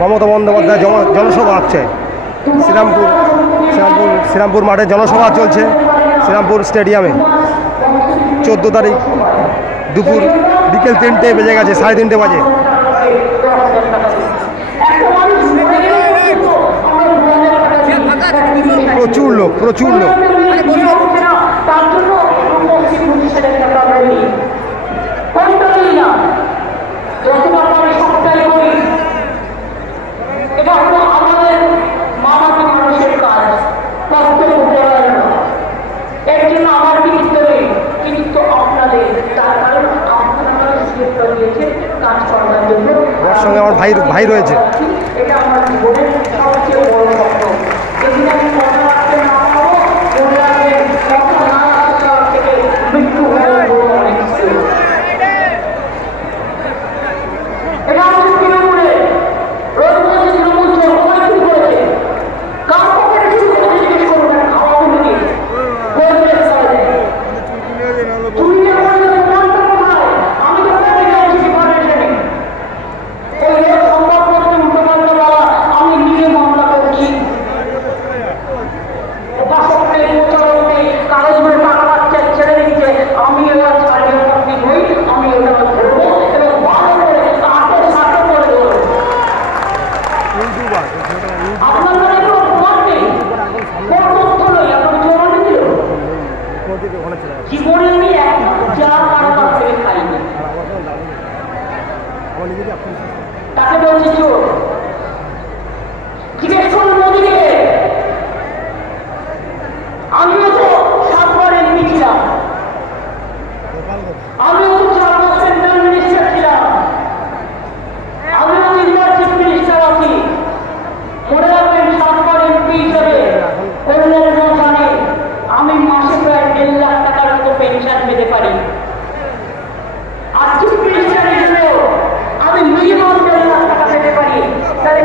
মমতা বন্দ্যোপাধ্যায় জনসভা আছে শ্রীরামপুর মাঠে জনসভা চলছে শ্রীরামপুর স্টেডিয়ামে। 14 তারিখ দুপুর বিকেল 3টে বেজে গেছে, 3:30 বাজে। প্রচুর লোক। আমার সঙ্গে আমার ভাই রয়েছে।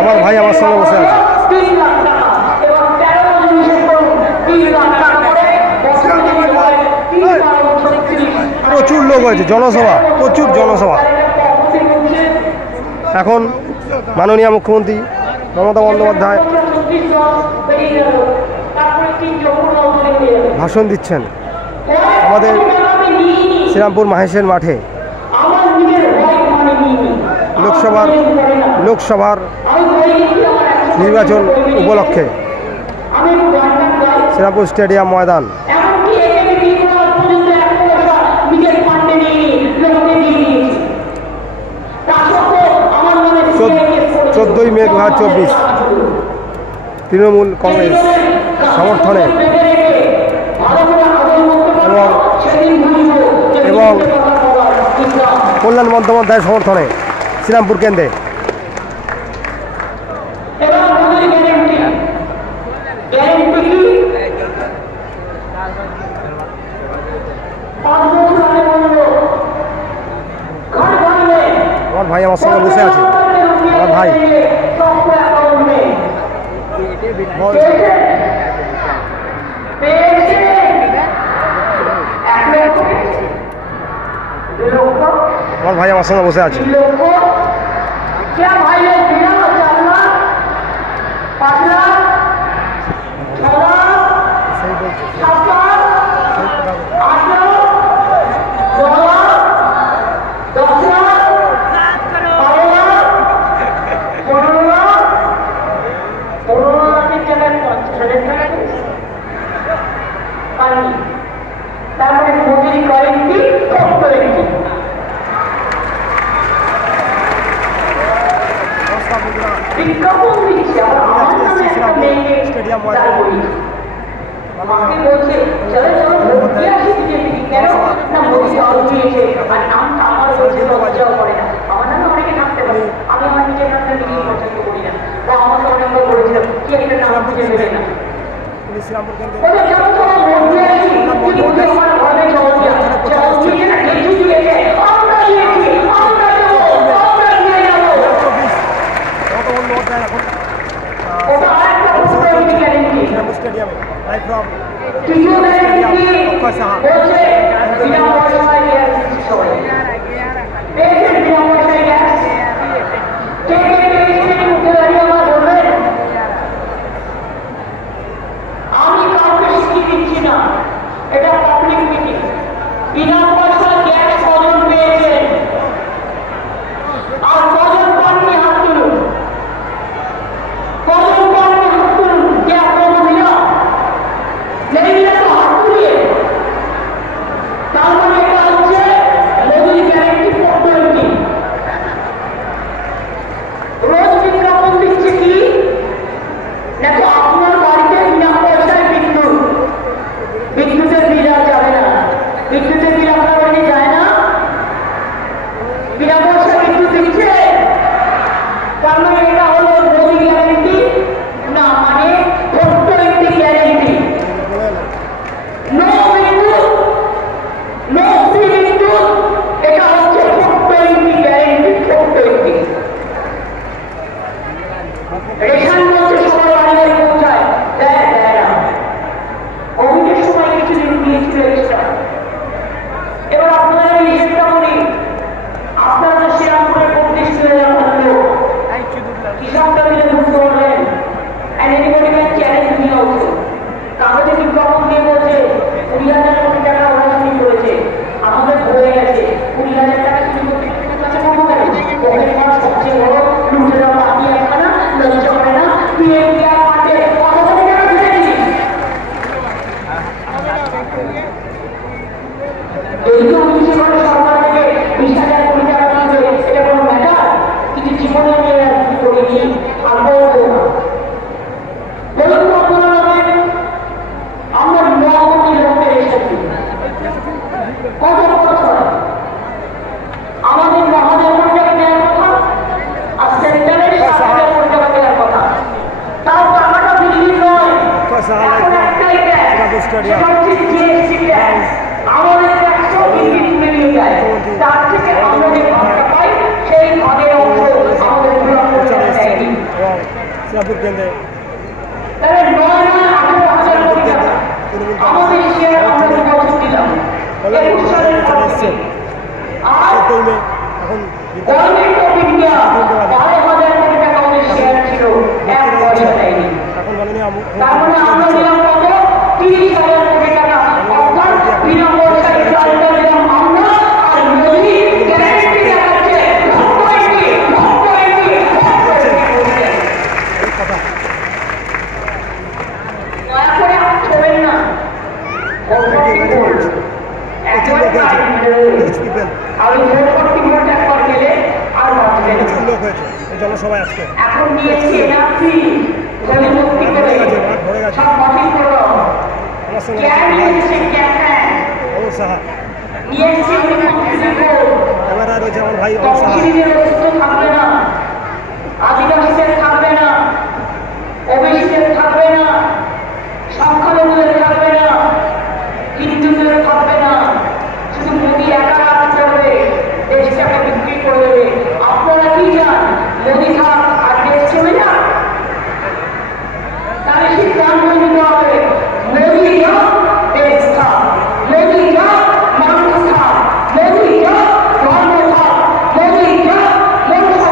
আমার ভাই আমার সঙ্গে বসে আছে। প্রচুর লোক হয়েছে, প্রচুর জনসভা। এখন মাননীয় মুখ্যমন্ত্রী মমতা বন্দ্যোপাধ্যায় ভাষণ দিচ্ছেন আমাদের শ্রীরামপুর মাহেশের মাঠে। লোকসভার নির্বাচন উপলক্ষে শ্রীরামপুর স্টেডিয়াম ময়দান। 14 মে 2024 তৃণমূল কংগ্রেস সমর্থনে এবং কল্যাণ বন্দ্যোপাধ্যায়ের সমর্থনে শ্রীরামপুর কেন্দ্রে আমার ভাই আমার সঙ্গে বসে আছে। আমার ভাই আমার সঙ্গে বসে আছে। তারপরে মজুরি করেন কি বিজ্ঞাপন দিচ্ছে আমাকে বলছে চলো চলো ভর্তি আসি বিজেপি কেন না মোদী দল দিয়েছে আর নামটা আমার বলছে লজ্জাও করে না। আমার নামে অনেকে থাকতে পারে, আমি আমার নিজের নামটা নিজেই পছন্দ করি না। ও আমাকে অনেকবার বলেছিল কি একটা নাম খুঁজে দেবে না। এখন Right from কিছু Stadium, Okkar Saha. বলছে বিনা পয়সায় গ্যাস দিচ্ছে পেয়েছেন বিনা পয়সায় গ্যাস কে কে পেয়েছেন মুখে দাঁড়িয়ে আমার বলবেন আমি কাউকে শিখিয়ে দিচ্ছি না এটা পাবলিক মিটিং বিনা পয়সায় গ্যাস কজন পেয়েছেন আর কজন পাননি হাত তুলুন কজন পাননি হাত তুলুন যে আপনার মহিলা নেই না তো হাত তুলিয়ে তার মানে এটা হচ্ছে মোদীর গ্যারেন্টি পদ্ধতি রোজ বিজ্ঞাপন দিচ্ছে কি দেখো আপনার বাড়িতে বিনা পয়সায় বিদ্যুতের বিল আর যাবে না বিদ্যুতের বিল আপনার বাড়িতে যায় না বিনা পয়সায় বিদ্যুৎ দিচ্ছে তার মানে এটা হলো মোদী গ্যারেন্টি না মানে পদ্ধতি গ্যারেন্টি নো বিদ্যুৎ নো ফ্রি বিদ্যুৎ এটা হচ্ছে পদ্ধতি গ্যারেন্টি পদ্ধতি রেশন বলছে সবার বাড়ি বাড়ি পৌঁছায় দেয় না অভিযোগের সময় কিছুদিন দিয়েছিল এক্সট্রা এবার আপনারা এই হিসেবটা বলি আপনারা তো শ্রীরামপুরের 35,000 লোক কৃষকরা মিলে বুঝতে পারলেন and anybody can challenge me also কাগজে বিজ্ঞাপন দিয়ে বলছে 20,000 কোটি টাকা উন্নয়ন করেছে আমাদের হয়ে গেছে 20,000 টাকা কিছু কাছে পাবো কেন ওখানে আমার সবচেয়ে বড় লুটেরা পার্টি একখানা লজ্জা করে না পিএনপিআর পার্টি কত কোটি টাকা দিয়েছি এই তো উনিশে করে সরকার থেকে 20,000 কোটি টাকা দিয়েছে এটা কোনো ম্যাটার কিন্তু জীবনে আমি রাজনীতি করিনি আর বলবো না বলুন তো আপনারা নামেন আমরা 9 কোটি লোকের এসেছি কত বছর আমাদের 9,000 কোটি টাকা দেওয়ার কথা আর সেন্টারের 7,000 কোটি টাকা দেওয়ার কথা তাও টাকাটা বৃদ্ধি নয় এখন একটাই ট্যাক্স সেটা হচ্ছে জিএসটি ট্যাক্স আমাদের ট্যাক্সও বৃদ্ধি তুলে নিয়ে যায় তার থেকে আমরা যে ভাগটা পাই সেই ভাগের অংশ আমাদের দেয়নি শ্রীরামপুর কেন্দ্রে তাহলে 9,18,000 কোটি টাকা আমাদের শেয়ার আমরা বছর দিলাম 21 সালের এসছে আর 14 মে এখন গভর্নমেন্ট অফ ইন্ডিয়া 12,000 কোটি টাকা আমাদের শেয়ার ছিল এক পয়সা দেয়নি এখন মাননীয় তার মানে আমরা দিলাম কত 30,000 কোটি টাকা অর্থাৎ বিনা পয়সায় চালটা দিলাম আমরা আর মোদী গ্যারান্টি দেখাচ্ছে কথা দয়া করে আপনি ছোবেন না আমি ভোট একবার গেলে আর বাঁচবেন লোক হয়েছে এই জনসভায় আজকে এখন নিয়েছি এনআরসি তাহলে মুক্তি করে সব বাতিল করে দাও আমার সঙ্গে নিয়েছি অমর সাহা নিয়েছি ক্যামেরা রয়েছে আমার ভাই অমর সাহা তফসিলিদের অস্তিত্ব থাকবে না আদিবাসীদের থাকবে না ওবিসিদের থাকবে না সংখ্যালঘুদের থাকবে না হিন্দুদের থাকবে না শুধু মোদী একা রাজ করবে দেশটাকে বিক্রি করে দেবে আপনারা কি চান মোদী থাক আর দেশ চলে যান তাহলে সিদ্ধান্ত নিতে হবে মোদী যাক দেশ থাক মোদী যাক মানুষ থাক মোদী যাক ধর্ম থাক মোদী যাক মনুষ্য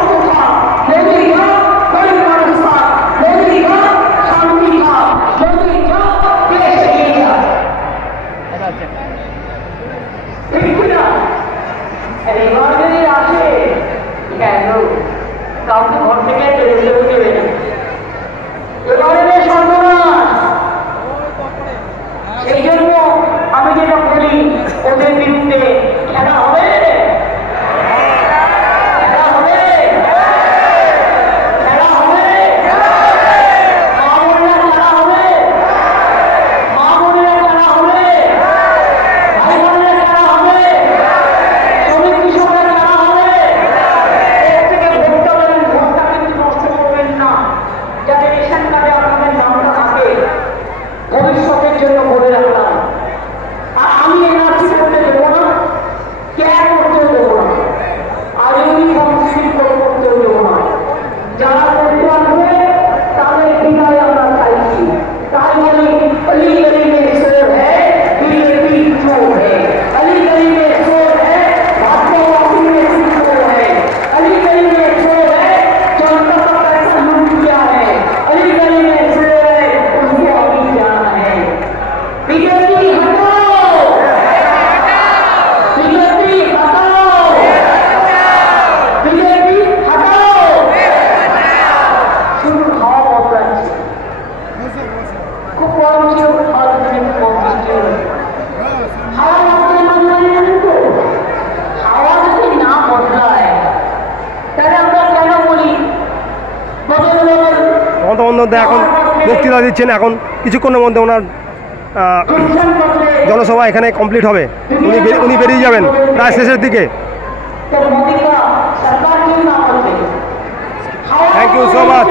মধ্যে এখন বক্তৃতা দিচ্ছেন। এখন কিছুক্ষণের মধ্যে ওনার জনসভা এখানে কমপ্লিট হবে। উনি বেরিয়ে যাবেন প্রায় শেষের দিকে। Thank you so much.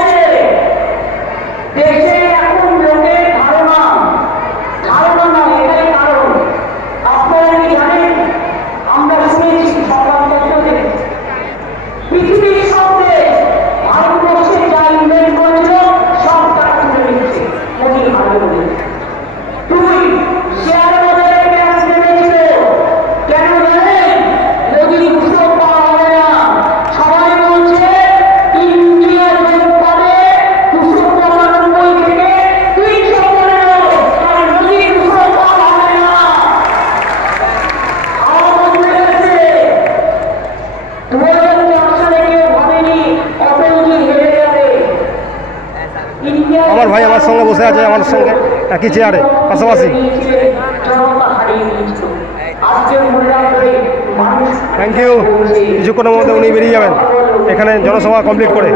আমার ভাই আমার সঙ্গে বসে আছে, আমার সঙ্গে একই চেয়ারে পাশাপাশি। Thank you. কিছুক্ষণের মধ্যে উনি বেরিয়ে যাবেন এখানে জনসভা কমপ্লিট করে।